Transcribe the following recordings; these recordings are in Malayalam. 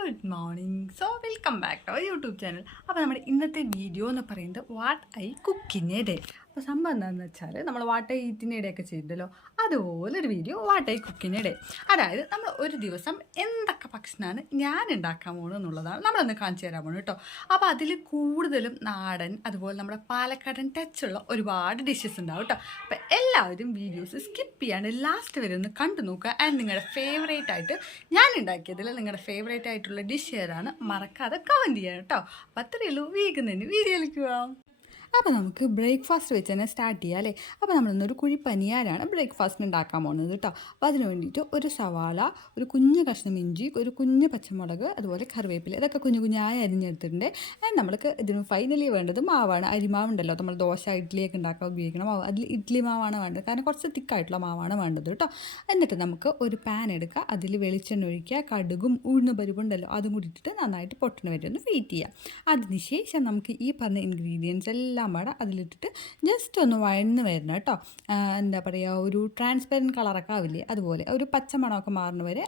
Good morning so welcome back to YouTube channel അപ്പോൾ നമ്മുടെ ഇന്നത്തെ വീഡിയോ എന്ന് പറയുന്നത് വാട്ട് ഐ കുക്കിംഗ് ഡേ അപ്പോൾ സംഭവം എന്താണെന്ന് വെച്ചാൽ നമ്മൾ വാട്ട് ഇടയൊക്കെ ചെയ്തല്ലോ അതുപോലെ ഒരു വീഡിയോ വാട്ട് കുക്കിനിടെ. അതായത് നമ്മൾ ഒരു ദിവസം എന്തൊക്കെ ഭക്ഷണമാണ് ഞാൻ ഉണ്ടാക്കാൻ പോകുന്നത് എന്നുള്ളതാണ് നമ്മളൊന്ന് കാണിച്ചു തരാൻ പോകുന്നത് കേട്ടോ. അപ്പോൾ അതിൽ കൂടുതലും നാടൻ അതുപോലെ നമ്മുടെ പാലക്കാടൻ ടച്ചുള്ള ഒരുപാട് ഡിഷസ് ഉണ്ടാവും കേട്ടോ. അപ്പോൾ എല്ലാവരും വീഡിയോസ് സ്കിപ്പ് ചെയ്യാണ്ട് ലാസ്റ്റ് വരെ ഒന്ന് കണ്ടു നോക്കുക. ആൻഡ് നിങ്ങളുടെ ഫേവറേറ്റ് ആയിട്ട് ഞാൻ ഉണ്ടാക്കിയതിൽ നിങ്ങളുടെ ഫേവറേറ്റ് ആയിട്ടുള്ള ഡിഷ് ഏതാണ് മറക്കാതെ കമന്റ് ചെയ്യണം കേട്ടോ. അപ്പോൾ അത്രയേ ഉള്ളൂ. വീഗുന്നതിന് വീഡിയോയിലേക്ക് പോവാം. അപ്പോൾ നമുക്ക് ബ്രേക്ക്ഫാസ്റ്റ് വെച്ച് തന്നെ സ്റ്റാർട്ട് ചെയ്യാം അല്ലേ? അപ്പോൾ നമ്മളിന്നൊരു കുഴിപ്പനിയാരാണ് ബ്രേക്ക്ഫാസ്റ്റിന് ഉണ്ടാക്കാൻ പോകുന്നത് കേട്ടോ അപ്പോൾ അതിന് വേണ്ടിയിട്ട് ഒരു സവാള ഒരു കുഞ്ഞ് കഷ്ണം ഇഞ്ചി ഒരു കുഞ്ഞ് പച്ചമുളക് അതുപോലെ കറിവേപ്പില ഇതൊക്കെ കുഞ്ഞു കുഞ്ഞായി അരിഞ്ഞെടുത്തിട്ടുണ്ട്. ആൻഡ് നമ്മൾക്ക് ഇതിന് ഫൈനലി വേണ്ടത് മാവാണ്. അരിമാവുണ്ടല്ലോ. നമ്മൾ ദോശ ഇഡ്ഡലിയൊക്കെ ഉണ്ടാക്കാൻ ഉപയോഗിക്കണം മാവ്. അതിൽ ഇഡ്ഡലി മാവാണ് വേണ്ടത്. കാരണം കുറച്ച് തിക്കായിട്ടുള്ള മാവാണ് വേണ്ടത് കേട്ടോ എന്നിട്ട് നമുക്ക് ഒരു പാൻ എടുക്കുക അതിൽ വെളിച്ചെണ്ണ ഒഴിക്കുക. കടുകും ഉഴുന്ന പരിപ്പുണ്ടല്ലോ അതും കൂടി നന്നായിട്ട് പൊട്ടണ വരെ ഒന്ന് വെയിറ്റ് ചെയ്യുക അതിനുശേഷം നമുക്ക് ഈ പറഞ്ഞ ഇൻഗ്രീഡിയൻസ് എല്ലാം പാടെ. അതിലിട്ടിട്ട് ജസ്റ്റ് ഒന്ന് വഴന്ന് വരണം കേട്ടോ. എന്താ പറയുക ഒരു ട്രാൻസ്പെറന്റ് കളറൊക്കെ ആവില്ലേ? അതുപോലെ ഒരു പച്ചമണമൊക്കെ മാറുന്ന വരെ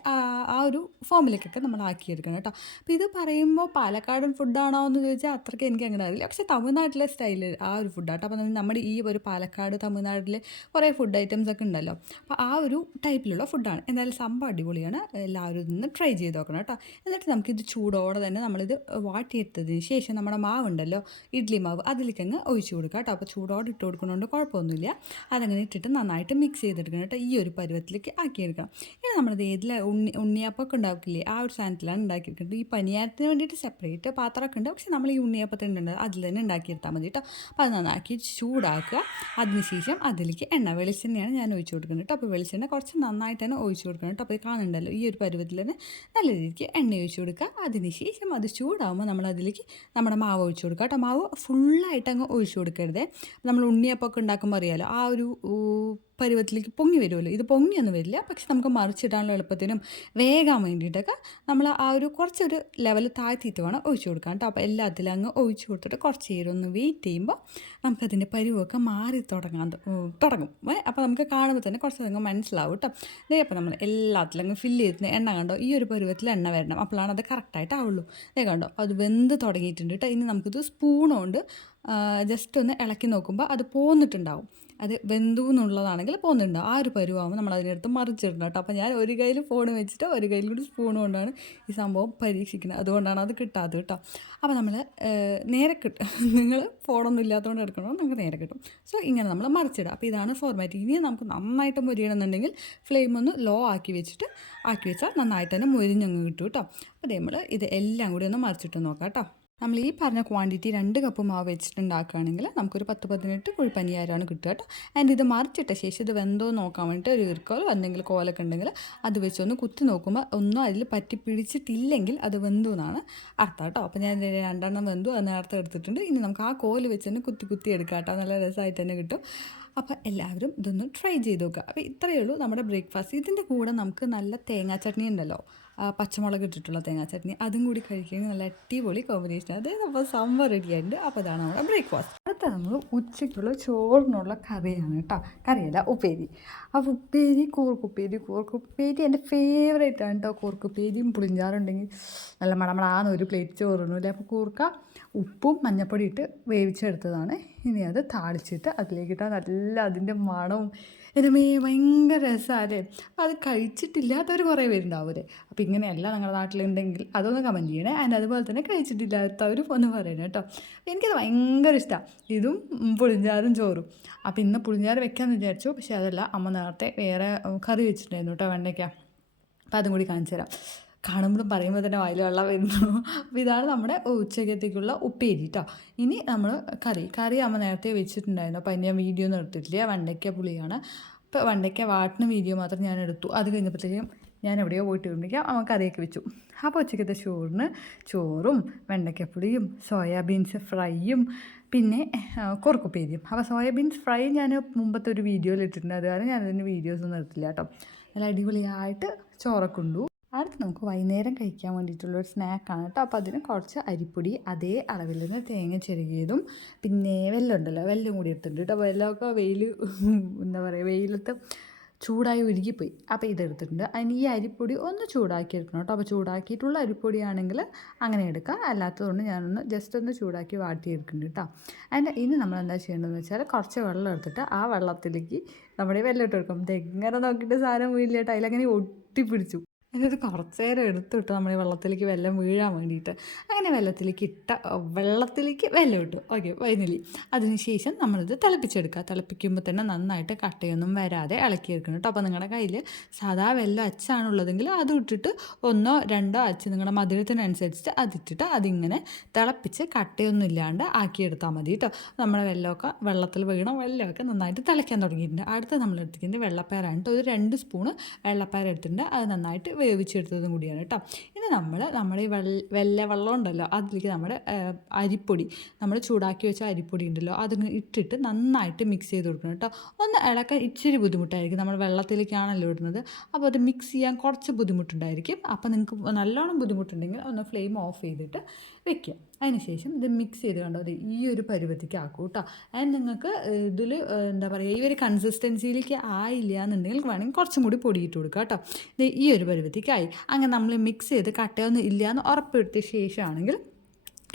ആ ഒരു ഫോമിലേക്കൊക്കെ നമ്മൾ ആക്കിയെടുക്കണം കേട്ടോ. അപ്പോൾ ഇത് പറയുമ്പോൾ പാലക്കാടൻ ഫുഡാണോ എന്ന് ചോദിച്ചാൽ അത്രയ്ക്ക് എനിക്ക് അങ്ങനെ അറിയില്ല. പക്ഷേ തമിഴ്നാട്ടിലെ സ്റ്റൈൽ ആ ഒരു ഫുഡാട്ടോ അപ്പോൾ നമ്മുടെ ഈ ഒരു പാലക്കാട് തമിഴ്നാട്ടിലെ കുറേ ഫുഡ് ഐറ്റംസ് ഒക്കെ ഉണ്ടല്ലോ. അപ്പോൾ ആ ഒരു ടൈപ്പിലുള്ള ഫുഡാണ് എന്തായാലും സംഭവം അടിപൊളിയാണ്. എല്ലാവരും ഇതൊന്ന് ട്രൈ ചെയ്ത് നോക്കണം കേട്ടോ. എന്നിട്ട് നമുക്കിത് ചൂടോടെ തന്നെ നമ്മളിത് വാട്ടിയെടുത്തതിന് ശേഷം നമ്മുടെ മാവുണ്ടല്ലോ ഇഡ്ഡലി മാവ് അതിലേക്ക് അങ്ങ് ഒഴിച്ച് കൊടുക്കുക കേട്ടോ. അപ്പോൾ ചൂടോടെ ഇട്ട് കൊടുക്കുന്നതുകൊണ്ട് കുഴപ്പമൊന്നുമില്ല. അതങ്ങനെ ഇട്ടിട്ട് നന്നായിട്ട് മിക്സ് ചെയ്തെടുക്കണം കേട്ടോ. ഈ ഒരു പരുവത്തിലേക്ക് ആക്കിയെടുക്കണം. ഇനി നമ്മളിത് ഏതിൽ ഉണ്ണി ഉണ്ണിയപ്പമൊക്കെ ഉണ്ടാക്കില്ലേ? ആ ഒരു സാധനത്തിലാണ് ഉണ്ടാക്കിയെടുക്കുന്നത്. ഈ പനിയാരത്തിന് വേണ്ടിയിട്ട് സെപ്പറേറ്റ് പാത്രമൊക്കെ ഉണ്ട്. പക്ഷേ നമ്മൾ ഈ ഉണ്ണിയപ്പത്തിന് ഉണ്ട് അതിൽ തന്നെ ഉണ്ടാക്കിയെടുത്താൽ മതി കേട്ടോ. അപ്പോൾ അത് നന്നാക്കി ചൂടാക്കുക. അതിനുശേഷം അതിലേക്ക് എണ്ണ വെളിച്ചെണ്ണയാണ് ഞാൻ ഒഴിച്ച് കൊടുക്കുന്നത് കേട്ടോ. അപ്പോൾ വെളിച്ചെണ്ണ കുറച്ച് നന്നായിട്ട് തന്നെ ഒഴിച്ച് കൊടുക്കണം കേട്ടോ. അപ്പോൾ കാണുന്നുണ്ടല്ലോ. ഈ ഒരു പരുവത്തിൽ തന്നെ നല്ല രീതിക്ക് എണ്ണ ഒഴിച്ച് കൊടുക്കുക. അതിനുശേഷം അത് ചൂടാകുമ്പോൾ നമ്മൾ അതിലേക്ക് നമ്മുടെ മാവ് ഒഴിച്ച് കൊടുക്കുക കേട്ടോ. മാവ് ഫുള്ളായിട്ട് അങ്ങ് ഒഴിച്ച് കൊടുക്കരുത്. നമ്മൾ ഉണ്ണിയപ്പമൊക്കെ ഉണ്ടാക്കുമ്പോൾ അറിയാമല്ലോ ആ ഒരു പരുവത്തിലേക്ക് പൊങ്ങി വരുമല്ലോ. ഇത് പൊങ്ങിയൊന്നും വരില്ല. പക്ഷെ നമുക്ക് മറിച്ചിടാനുള്ള എളുപ്പത്തിനും വേഗം വേണ്ടിയിട്ടൊക്കെ നമ്മൾ ആ ഒരു കുറച്ചൊരു ലെവൽ താഴ്ത്തിയിട്ട് വേണം ഒഴിച്ചു കൊടുക്കാൻ കേട്ടോ. അപ്പോൾ എല്ലാത്തിലും അങ്ങ് ഒഴിച്ചു കൊടുത്തിട്ട് കുറച്ച് നേരം ഒന്ന് വെയിറ്റ് ചെയ്യുമ്പോൾ നമുക്കതിന്റെ പരുവൊക്കെ മാറി തുടങ്ങാൻ തുടങ്ങും. അപ്പോൾ നമുക്ക് കാണുമ്പോൾ തന്നെ കുറച്ച് അങ്ങ് മനസ്സിലാവും കേട്ടോ. ദേ അപ്പോൾ നമ്മൾ എല്ലാത്തിലും അങ്ങ് ഫില്ല് ചെയ്തിട്ട് എണ്ണ കണ്ടോ ഈ ഒരു പരുവത്തിൽ എണ്ണ വരണം. അപ്പോഴാണ് അത് കറക്റ്റായിട്ട് ആവുള്ളൂ. കണ്ടോ അത് വെന്ത് തുടങ്ങിയിട്ടുണ്ട് കേട്ടോ. ഇനി നമുക്കിത് സ്പൂണുകൊണ്ട് ജസ്റ്റ് ഒന്ന് ഇളക്കി നോക്കുമ്പോൾ അത് പോന്നിട്ടുണ്ടാവും. അത് വെന്തു എന്നുള്ളതാണെങ്കിൽ പോകുന്നുണ്ടാവും ആ ഒരു പരുവാകുമ്പോൾ നമ്മൾ അതിനടുത്ത് മറിച്ചിടണം കേട്ടോ. അപ്പോൾ ഞാൻ ഒരു കയ്യിൽ ഫോൺ വെച്ചിട്ട് ഒരു കയ്യിൽ കൂടി സ്പൂൺ കൊണ്ടാണ് ഈ സംഭവം പരീക്ഷിക്കുന്നത്. അതുകൊണ്ടാണ് അത് കിട്ടാത്തത് കേട്ടോ. അപ്പോൾ നമ്മൾ നേരെ കിട്ടും നിങ്ങൾ ഫോണൊന്നും ഇല്ലാത്തതുകൊണ്ട് എടുക്കണോ നമുക്ക് നേരെ കിട്ടും. സോ ഇങ്ങനെ നമ്മൾ മറിച്ചിടുക അപ്പോൾ ഇതാണ് ഫോർമാറ്റ് ഇനി നമുക്ക് നന്നായിട്ട് മുരിയണമെന്നുണ്ടെങ്കിൽ ഫ്ലെയിം ഒന്ന് ലോ ആക്കി വെച്ചിട്ട് ആക്കി വെച്ചാൽ നന്നായിട്ട് തന്നെ മുരിഞ്ഞങ്ങ് കിട്ടും കേട്ടോ. അപ്പോൾ നമ്മൾ ഇത് എല്ലാം കൂടി ഒന്ന് മറിച്ചിട്ട് നോക്കാം കേട്ടോ. നമ്മൾ ഈ പറഞ്ഞ ക്വാണ്ടിറ്റി രണ്ട് കപ്പ് മാവ് വെച്ചിട്ടുണ്ടാക്കുകയാണെങ്കിൽ നമുക്കൊരു പത്ത് പതിനെട്ട് കുഴിപ്പനിയാരാണ് കിട്ടുക കേട്ടോ. ആൻഡ് ഇത് മറിച്ചിട്ട ശേഷം ഇത് വെന്തോ നോക്കാൻ വേണ്ടിയിട്ട് ഒരു ഇറുക്കോലോ എന്തെങ്കിലും കോലൊക്കെ ഉണ്ടെങ്കിൽ അത് വെച്ചൊന്ന് കുത്തി നോക്കുമ്പോൾ ഒന്നും അതിൽ പറ്റി പിടിച്ചിട്ടില്ലെങ്കിൽ അത് വെന്തു എന്നാണ് അർത്ഥം കേട്ടോ. അപ്പോൾ ഞാൻ രണ്ടെണ്ണം വെന്തു അത് നേരത്തെ എടുത്തിട്ടുണ്ട്. ഇനി നമുക്ക് ആ കോൽ വെച്ച് തന്നെ കുത്തി കുത്തി എടുക്കാം കേട്ടോ. നല്ല രസമായിട്ട് തന്നെ കിട്ടും. അപ്പോൾ എല്ലാവരും ഇതൊന്ന് ട്രൈ ചെയ്ത് നോക്കുക. അപ്പോൾ ഇത്രയേ ഉള്ളൂ നമ്മുടെ ബ്രേക്ക്ഫാസ്റ്റ് ഇതിന്റെ കൂടെ നമുക്ക് നല്ല തേങ്ങാ ചട്നി ഉണ്ടല്ലോ. പച്ചമുളക് ഇട്ടിട്ടുള്ള തേങ്ങാ ചട്നി. അതും കൂടി കഴിക്കുകയാണെങ്കിൽ നല്ല അടിപൊളി കോമ്പിനേഷൻ അത് അപ്പോൾ റെഡി ആയിട്ട് അപ്പോൾ അതാണ് നമ്മുടെ ബ്രേക്ക്ഫാസ്റ്റ് അടുത്ത നമ്മൾ ഉച്ചയ്ക്കുള്ള ചോറിനുള്ള കറിയാണ് കേട്ടോ. കറിയല്ല ഉപ്പേരി. അപ്പോൾ ഉപ്പേരി കൂർക്കുപ്പേരി. കൂർക്കുപ്പേരി എന്റെ ഫേവറേറ്റ് ആണ് കേട്ടോ. കൂർക്കുപ്പേരിയും പുളിഞ്ചാറുണ്ടെങ്കിൽ നല്ല മണമളാന്ന് ഒരു പ്ലേറ്റ് ചോറിനുമില്ല അപ്പോൾ കൂർക്ക ഉപ്പും മഞ്ഞപ്പൊടി ഇട്ട് വേവിച്ചെടുത്തതാണ്. ഇനി അത് താളിച്ചിട്ട് അതിലേക്കിട്ടാൽ നല്ല അതിന്റെ മണവും രമേ ഭയങ്കര രസമല്ലേ? അത് കഴിച്ചിട്ടില്ലാത്തവർ കുറേ പേരുണ്ടാവും അപ്പോൾ ഇങ്ങനെയല്ല നിങ്ങളുടെ നാട്ടിലുണ്ടെങ്കിൽ അതൊന്ന് കമന്റ് ചെയ്യണേ. ആൻഡ് അതുപോലെ തന്നെ കഴിച്ചിട്ടില്ലാത്തവർ ഒന്ന് പറയണേ കേട്ടോ. എനിക്കത് ഭയങ്കര ഇഷ്ടമാണ് ഇതും പുളിഞ്ചാറും ചോറും. അപ്പോൾ ഇന്ന് പുളിഞ്ചാറ് വെക്കാമെന്ന് വിചാരിച്ചു. പക്ഷേ അതല്ല അമ്മ നേരത്തെ വേറെ കറി വെച്ചിട്ടുണ്ടായിരുന്നു കേട്ടോ വെണ്ടയ്ക്ക. അപ്പോൾ അതും കൂടി കാണിച്ചു തരാം. കാണുമ്പോഴും പറയുമ്പോൾ തന്നെ വായിൽ വെള്ളം വരുന്നു. അപ്പോൾ ഇതാണ് നമ്മുടെ ഉച്ചക്കത്തേക്കുള്ള ഉപ്പേരി കേട്ടോ ഇനി നമ്മൾ കറി കറി അമ്മ നേരത്തെ വെച്ചിട്ടുണ്ടായിരുന്നു. അപ്പോൾ അതിന് ഞാൻ വീഡിയോ ഒന്നും എടുത്തിട്ടില്ല. വണ്ടയ്ക്ക പുളിയാണ്. അപ്പോൾ വണ്ടയ്ക്ക വാട്ടിന് വീഡിയോ മാത്രം ഞാൻ എടുത്തു. അത് കഴിഞ്ഞപ്പോഴത്തേക്കും ഞാൻ എവിടെയോ പോയിട്ട് വരുമ്പോഴേക്കും അമ്മ കറിയൊക്കെ വെച്ചു. അപ്പോൾ ഉച്ചക്കത്തെ ചോറിന് ചോറും വെണ്ടയ്ക്കപ്പുളിയും സോയാബീൻസ് ഫ്രൈയും പിന്നെ കുറുക്കുപ്പേരിയും. അപ്പോൾ സോയാബീൻസ് ഫ്രൈ ഞാൻ മുമ്പത്തെ ഒരു വീഡിയോയിൽ ഇട്ടിട്ടുണ്ട്. അത് കാരണം ഞാൻ അതിന്റെ വീഡിയോസ് ഒന്നും എടുത്തില്ല കേട്ടോ നല്ല അടിപൊളിയായിട്ട് ചോറൊക്കെ ഉണ്ടു. അടുത്ത് നമുക്ക് വൈകുന്നേരം കഴിക്കാൻ വേണ്ടിയിട്ടുള്ള ഒരു സ്നാക്കാണ് കേട്ടോ. അപ്പോൾ അതിന് കുറച്ച് അരിപ്പൊടി അതേ അളവിൽ നിന്ന് തേങ്ങ ചെറുകിയതും പിന്നെ വെല്ലം ഉണ്ടല്ലോ വെല്ലം കൂടി എടുത്തിട്ടുണ്ട് കേട്ടോ. വെല്ലമൊക്കെ വെയിൽ എന്താ പറയുക വെയിലത്ത് ചൂടായി ഉരുകിപ്പോയി. അപ്പോൾ ഇതെടുത്തിട്ടുണ്ട് അതിന് ഈ അരിപ്പൊടി ഒന്ന് ചൂടാക്കി എടുക്കണം കേട്ടോ. അപ്പോൾ ചൂടാക്കിയിട്ടുള്ള അരിപ്പൊടിയാണെങ്കിൽ അങ്ങനെ എടുക്കാം. അല്ലാത്തതുകൊണ്ട് ഞാനൊന്ന് ജസ്റ്റ് ഒന്ന് ചൂടാക്കി വാട്ടിയെടുക്കുന്നുണ്ട് കേട്ടോ. അതിന്റെ ഇനി നമ്മൾ എന്താ ചെയ്യേണ്ടതെന്ന് വെച്ചാൽ കുറച്ച് വെള്ളം എടുത്തിട്ട് ആ വെള്ളത്തിലേക്ക് നമ്മുടെ വെള്ളം ഇട്ട് കൊടുക്കും. ഇതെങ്ങനെ നോക്കിയിട്ട് സാധനം വീഴില്ല അങ്ങനെ ഒട്ടിപ്പിടിച്ചു. എന്നിട്ട് കുറച്ച് നേരം എടുത്തിട്ട് നമ്മൾ ഈ വെള്ളത്തിലേക്ക് വെല്ലം വീഴാൻ വേണ്ടിയിട്ട്. അങ്ങനെ വെള്ളത്തിലേക്ക് ഇട്ട വെള്ളത്തിലേക്ക് വെല്ലം ഇട്ടു. Okay finally. അതിനുശേഷം നമ്മളിത് തിളപ്പിച്ചെടുക്കുക. തിളപ്പിക്കുമ്പോൾ തന്നെ നന്നായിട്ട് കട്ടയൊന്നും വരാതെ ഇളക്കി ഇളക്കിയെടുക്കണം കേട്ടോ. അപ്പോൾ നിങ്ങളുടെ കയ്യിൽ സാധാ വെല്ലം അച്ചാണുള്ളതെങ്കിൽ അത് ഇട്ടിട്ട് ഒന്നോ രണ്ടോ അച്ച് നിങ്ങളുടെ മധുരത്തിനനുസരിച്ച് അതിട്ടിട്ട് അതിങ്ങനെ തിളപ്പിച്ച് കട്ടയൊന്നും ഇല്ലാണ്ട് ആക്കിയെടുത്താൽ മതി കേട്ടോ. നമ്മുടെ വെല്ലമൊക്കെ വെള്ളത്തിൽ വീണോ വെല്ലമൊക്കെ നന്നായിട്ട് തിളയ്ക്കാൻ തുടങ്ങിയിട്ടുണ്ട്. അടുത്ത് നമ്മൾ എടുത്തിട്ടുണ്ട് വെള്ളപ്പയറാണ് കേട്ടോ. ഒരു രണ്ട് സ്പൂണ് വെള്ളപ്പയർ എടുത്തിട്ടുണ്ട്. അത് നന്നായിട്ട് വേവിച്ചെടുത്തതും കൂടിയാണ് കേട്ടോ. നമ്മൾ നമ്മുടെ ഈ വെള്ള വെള്ള ഉണ്ടല്ലോ അതിലേക്ക് നമ്മുടെ അരിപ്പൊടി നമ്മൾ ചൂടാക്കി വെച്ച അരിപ്പൊടി ഉണ്ടല്ലോ അതിങ്ങ് ഇട്ടിട്ട് നന്നായിട്ട് മിക്സ് ചെയ്ത് കൊടുക്കണം കേട്ടോ ഒന്ന് ഇളക്കാൻ ഇച്ചിരി ബുദ്ധിമുട്ടായിരിക്കും. നമ്മൾ വെള്ളത്തിലേക്കാണല്ലോ ഇടുന്നത്. അപ്പോൾ അത് മിക്സ് ചെയ്യാൻ കുറച്ച് ബുദ്ധിമുട്ടുണ്ടായിരിക്കും. അപ്പോൾ നിങ്ങൾക്ക് നല്ലോണം ബുദ്ധിമുട്ടുണ്ടെങ്കിൽ ഒന്ന് ഫ്ലെയിം ഓഫ് ചെയ്തിട്ട് വെക്കുക. അതിനുശേഷം ഇത് മിക്സ് ചെയ്ത് കണ്ടോ? അത് ഈ ഒരു പരുവത്തിക്ക് ആക്കും കേട്ടോ അതിന് നിങ്ങൾക്ക് ഇതിൽ എന്താ പറയുക ഈ ഒരു കൺസിസ്റ്റൻസിയിലേക്ക് ആയില്ല എന്നുണ്ടെങ്കിൽ വേണമെങ്കിൽ കുറച്ചും കൂടി പൊടിയിട്ട് കൊടുക്കുക കേട്ടോ ഈ ഒരു പരുവത്തിക്കായി. അങ്ങനെ നമ്മൾ മിക്സ് ചെയ്ത് കട്ടയൊന്നും ഇല്ല എന്ന് വരുത്തിയ ശേഷമാണെങ്കിൽ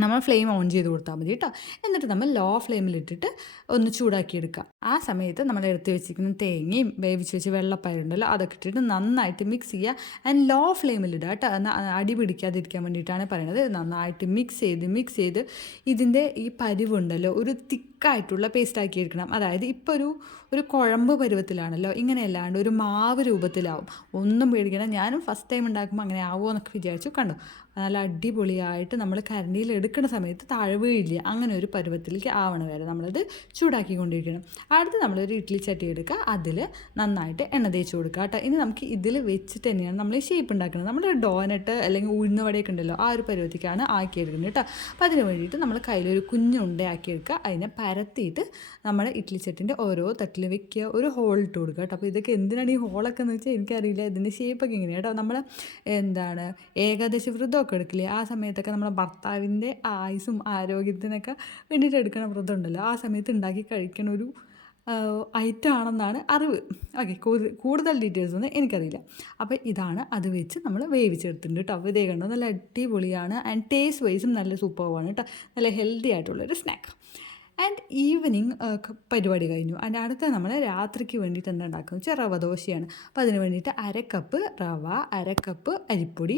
നമ്മൾ ഫ്ലെയിം ഓൺ ചെയ്ത് കൊടുത്താൽ മതി കേട്ടോ. എന്നിട്ട് നമ്മൾ ലോ ഫ്ലെയിമിലിട്ടിട്ട് ഒന്ന് ചൂടാക്കിയെടുക്കുക. ആ സമയത്ത് നമ്മൾ എടുത്ത് വെച്ചിരിക്കുന്ന തേങ്ങയും വേവിച്ച് വെച്ച് വെള്ളപ്പയറുണ്ടല്ലോ അതൊക്കെ ഇട്ടിട്ട് നന്നായിട്ട് മിക്സ് ചെയ്യുക. ആൻഡ് ലോ ഫ്ലെയിമിലിടുക കേട്ടോ. അടി പിടിക്കാതിരിക്കാൻ വേണ്ടിയിട്ടാണ് പറയുന്നത്. നന്നായിട്ട് മിക്സ് ചെയ്ത് മിക്സ് ചെയ്ത് ഇതിന്റെ ഈ പരിവുണ്ടല്ലോ ഒരു തിക്കായിട്ടുള്ള പേസ്റ്റ് ആക്കി എടുക്കണം. അതായത് ഇപ്പോൾ ഒരു ഒരു കുഴമ്പ് പരുവത്തിലാണല്ലോ ഇങ്ങനെയല്ലാണ്ട് ഒരു മാവ് രൂപത്തിലാവും. ഒന്നും പേടിക്കണം ഞാനും ഫസ്റ്റ് ടൈം ഉണ്ടാക്കുമ്പോൾ അങ്ങനെ ആവുമോ എന്നൊക്കെ വിചാരിച്ചു. കണ്ടു? നല്ല അടിപൊളിയായിട്ട് നമ്മൾ കരണ്ടിയിൽ എടുക്കുന്ന സമയത്ത് താഴെ വീഴില്ല അങ്ങനെ ഒരു പരുവത്തിലേക്ക് ആവണ വരെ നമ്മളത് ചൂടാക്കിക്കൊണ്ടിരിക്കണം. അടുത്ത് നമ്മളൊരു ഇഡ്ഡലി ചട്ടി എടുക്കുക അതിൽ നന്നായിട്ട് എണ്ണ തേച്ച് കൊടുക്കുക കേട്ടോ. ഇനി നമുക്ക് ഇതിൽ വെച്ചിട്ട് തന്നെയാണ് നമ്മൾ ഈ ഷേപ്പ് ഉണ്ടാക്കുന്നത്. നമ്മുടെ ഡോനട്ട് അല്ലെങ്കിൽ ഉഴുന്ന വടയൊക്കെ ഉണ്ടല്ലോ ആ ഒരു പരുവത്തിക്കാണ് ആക്കിയെടുക്കുന്നത് കേട്ടോ. അപ്പോൾ അതിന് വേണ്ടിയിട്ട് നമ്മൾ കയ്യിലൊരു കുഞ്ഞു എടുക്കുക അതിനെ പരത്തിയിട്ട് നമ്മുടെ ഇഡ്ഡലി ചട്ടിന്റെ ഓരോ തട്ടിൽ വെക്കുക. ഒരു ഹോൾ ഇട്ട് കൊടുക്കുക കേട്ടോ. അപ്പോൾ ഇതൊക്കെ എന്തിനാണ് ഈ ഹോളൊക്കെ എന്ന് വെച്ചാൽ എനിക്കറിയില്ല. ഇതിന്റെ ഷേപ്പൊക്കെ ഇങ്ങനെയാണ് കേട്ടോ. നമ്മൾ എന്താണ് ഏകാദശി വ്രതമൊക്കെ എടുക്കില്ലേ? ആ സമയത്തൊക്കെ നമ്മുടെ ഭർത്താവിന്റെ ആയുസും ആരോഗ്യത്തിനൊക്കെ വേണ്ടിയിട്ട് എടുക്കണ വ്രതം ഉണ്ടല്ലോ. ആ സമയത്ത് ഉണ്ടാക്കി കഴിക്കണ ഒരു ഐറ്റം ആണെന്നാണ് അറിവ്. ഓക്കെ കൂടുതൽ ഡീറ്റെയിൽസ് ഒന്നും എനിക്കറിയില്ല. അപ്പോൾ ഇതാണ് അത് വെച്ച് നമ്മൾ വേവിച്ചെടുത്തിട്ടുണ്ട് കേട്ടോ ഇതേ കണ്ടോ? നല്ല അടിപൊളിയാണ് ആൻഡ് ടേസ്റ്റ് വൈസും നല്ല സൂപ്പർവാണ് കേട്ടോ നല്ല ഹെൽത്തി ആയിട്ടുള്ളൊരു സ്നാക്ക് ആൻഡ് ഈവനിങ് പരിപാടി കഴിഞ്ഞു. ആൻഡ് അടുത്ത നമ്മൾ രാത്രിക്ക് വേണ്ടിയിട്ട് എന്താ ഉണ്ടാക്കുന്നത്? വെച്ചാൽ റവ ദോശയാണ്. അപ്പോൾ അതിന് വേണ്ടിയിട്ട് അര കപ്പ് റവ അര കപ്പ് അരിപ്പൊടി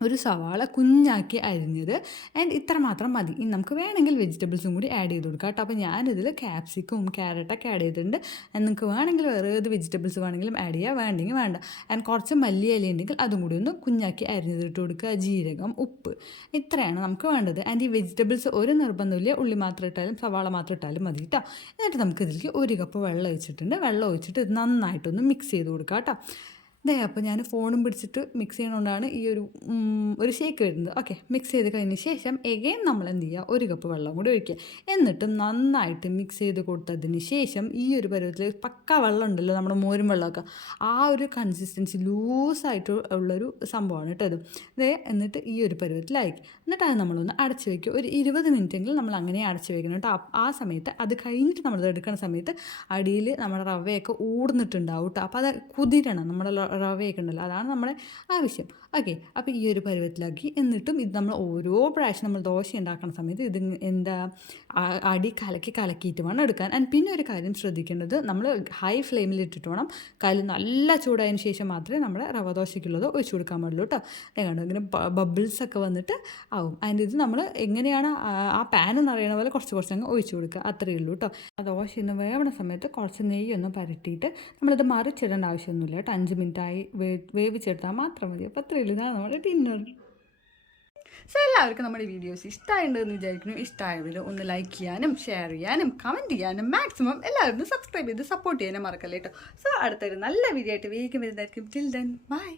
ഒരു സവാള കുഞ്ഞാക്കി അരിഞ്ഞത്. ആൻഡ് ഇത്ര മാത്രം മതി. ഇനി നമുക്ക് വേണമെങ്കിൽ വെജിറ്റബിൾസും കൂടി ആഡ് ചെയ്ത് കൊടുക്കാം കേട്ടോ. അപ്പോൾ ഞാനിതിൽ ക്യാപ്സിക്കും ക്യാരറ്റൊക്കെ ആഡ് ചെയ്തിട്ടുണ്ട്. ആൻഡ് നിങ്ങൾക്ക് വേണമെങ്കിൽ വേറെ ഏത് വെജിറ്റബിൾസ് വേണമെങ്കിലും ആഡ് ചെയ്യുക വേണ്ടെങ്കിൽ വേണ്ട. ആൻഡ് കുറച്ച് മല്ലി ഇല ഉണ്ടെങ്കിൽ അതും കൂടി ഒന്ന് കുഞ്ഞാക്കി അരിഞ്ഞിട്ട് കൊടുക്കുക. ജീരകം ഉപ്പ്. ഇത്രയാണ് നമുക്ക് വേണ്ടത്. ആൻഡ് ഈ വെജിറ്റബിൾസ് ഒരു നിർബന്ധമില്ല. ഉള്ളി മാത്രം ഇട്ടാലും സവാള മാത്രം ഇട്ടാലും മതി കേട്ടോ. എന്നിട്ട് നമുക്ക് ഇതിലേക്ക് ഒരു കപ്പ് വെള്ളം ഒഴിച്ചിട്ടുണ്ട്. വെള്ളം ഒഴിച്ചിട്ട് ഇത് നന്നായിട്ടൊന്ന് മിക്സ് ചെയ്ത് കൊടുക്കാം കേട്ടോ. ദേ അപ്പോൾ ഞാൻ ഫോണും പിടിച്ചിട്ട് മിക്സ് ചെയ്യണോണ്ടാണ് ഈ ഒരു ഒരു ഷേക്ക് വരുന്നത് ഓക്കെ മിക്സ് ചെയ്ത് കഴിഞ്ഞ ശേഷം എഗെയിൻ നമ്മൾ എന്ത് ചെയ്യുക? ഒരു കപ്പ് വെള്ളം കൂടി ഒഴിക്കുക. എന്നിട്ട് നന്നായിട്ട് മിക്സ് ചെയ്ത് കൊടുത്തതിന് ശേഷം ഈ ഒരു പരുവത്തിൽ പക്ക വെള്ളം ഉണ്ടല്ലോ നമ്മുടെ മോരും വെള്ളമൊക്കെ. ആ ഒരു കൺസിസ്റ്റൻസി ലൂസായിട്ട് ഉള്ളൊരു സംഭവമാണ് കേട്ടോ ഇത്. ദേ എന്നിട്ട് ഈ ഒരു പരുവത്തിലായി എന്നിട്ട് അത് നമ്മളൊന്ന് അടച്ചു വയ്ക്കുക ഒരു ഇരുപത് മിനിറ്റെങ്കിലും നമ്മൾ അങ്ങനെ അടച്ചു വയ്ക്കണം കേട്ടോ. ആ സമയത്ത് അത് കഴിഞ്ഞിട്ട് നമ്മളത് എടുക്കുന്ന സമയത്ത് അടിയിൽ നമ്മുടെ റവയൊക്കെ ഊർന്നിട്ടുണ്ടാവും കേട്ടോ. അപ്പോൾ അത് കുതിരണം. നമ്മുടെ റവയൊക്കെ ഉണ്ടല്ലോ അതാണ് നമ്മുടെ ആവശ്യം. ഓക്കെ. അപ്പോൾ ഈ ഒരു പരുവത്തിലാക്കി എന്നിട്ടും ഇത് നമ്മൾ ഓരോ പ്രാവശ്യം നമ്മൾ ദോശ ഉണ്ടാക്കുന്ന സമയത്ത് ഇത് എന്താ അടി കലക്കി കലക്കിയിട്ട് വേണം എടുക്കാൻ. ആൻഡ് പിന്നെ ഒരു കാര്യം ശ്രദ്ധിക്കേണ്ടത് നമ്മൾ ഹൈ ഫ്ലെയിമിൽ ഇട്ടിട്ട് വേണം കല്ല് നല്ല ചൂടായതിന് ശേഷം മാത്രമേ നമ്മുടെ റവ ദോശയ്ക്കുള്ളത് ഒഴിച്ചു കൊടുക്കാൻ പാടുള്ളൂ കേട്ടോ. കണ്ടോ ഇങ്ങനെ ബബിൾസ് ഒക്കെ വന്നിട്ട് ആവും. ആൻഡ് ഇത് നമ്മൾ എങ്ങനെയാണ് ആ പാൻ എന്ന് അറിയണ പോലെ കുറച്ച് കുറച്ച് അങ്ങ് ഒഴിച്ചു കൊടുക്കുക. അത്രയേ ഉള്ളൂ കേട്ടോ. ആ ദോശ ഇന്ന് വേവണ സമയത്ത് കുറച്ച് നെയ്യൊന്ന് പരട്ടിയിട്ട് നമ്മളിത് മറിച്ചിടേണ്ട ആവശ്യമൊന്നുമില്ല കേട്ടോ. അഞ്ച് മിനിറ്റായി വേ വേവിച്ചെടുത്താൽ മാത്രം മതി. അപ്പോൾ അത്രയും ഇതാണ് നമ്മുടെ ഡിന്നർ സോ എല്ലാവർക്കും നമ്മുടെ വീഡിയോസ് ഇഷ്ടമായിട്ടുണ്ടെന്ന് വിചാരിക്കുന്നു. ഇഷ്ടമായവർ ഒന്ന് ലൈക്ക് ചെയ്യാനും ഷെയർ ചെയ്യാനും കമന്റ് ചെയ്യാനും മാക്സിമം എല്ലാവരും സബ്സ്ക്രൈബ് ചെയ്ത് സപ്പോർട്ട് ചെയ്യാനും മറക്കല്ലേ കേട്ടോ സോ അടുത്തൊരു നല്ല വീഡിയോ ആയിട്ട് വേഗം വരുന്നതായിരിക്കും. Till then bye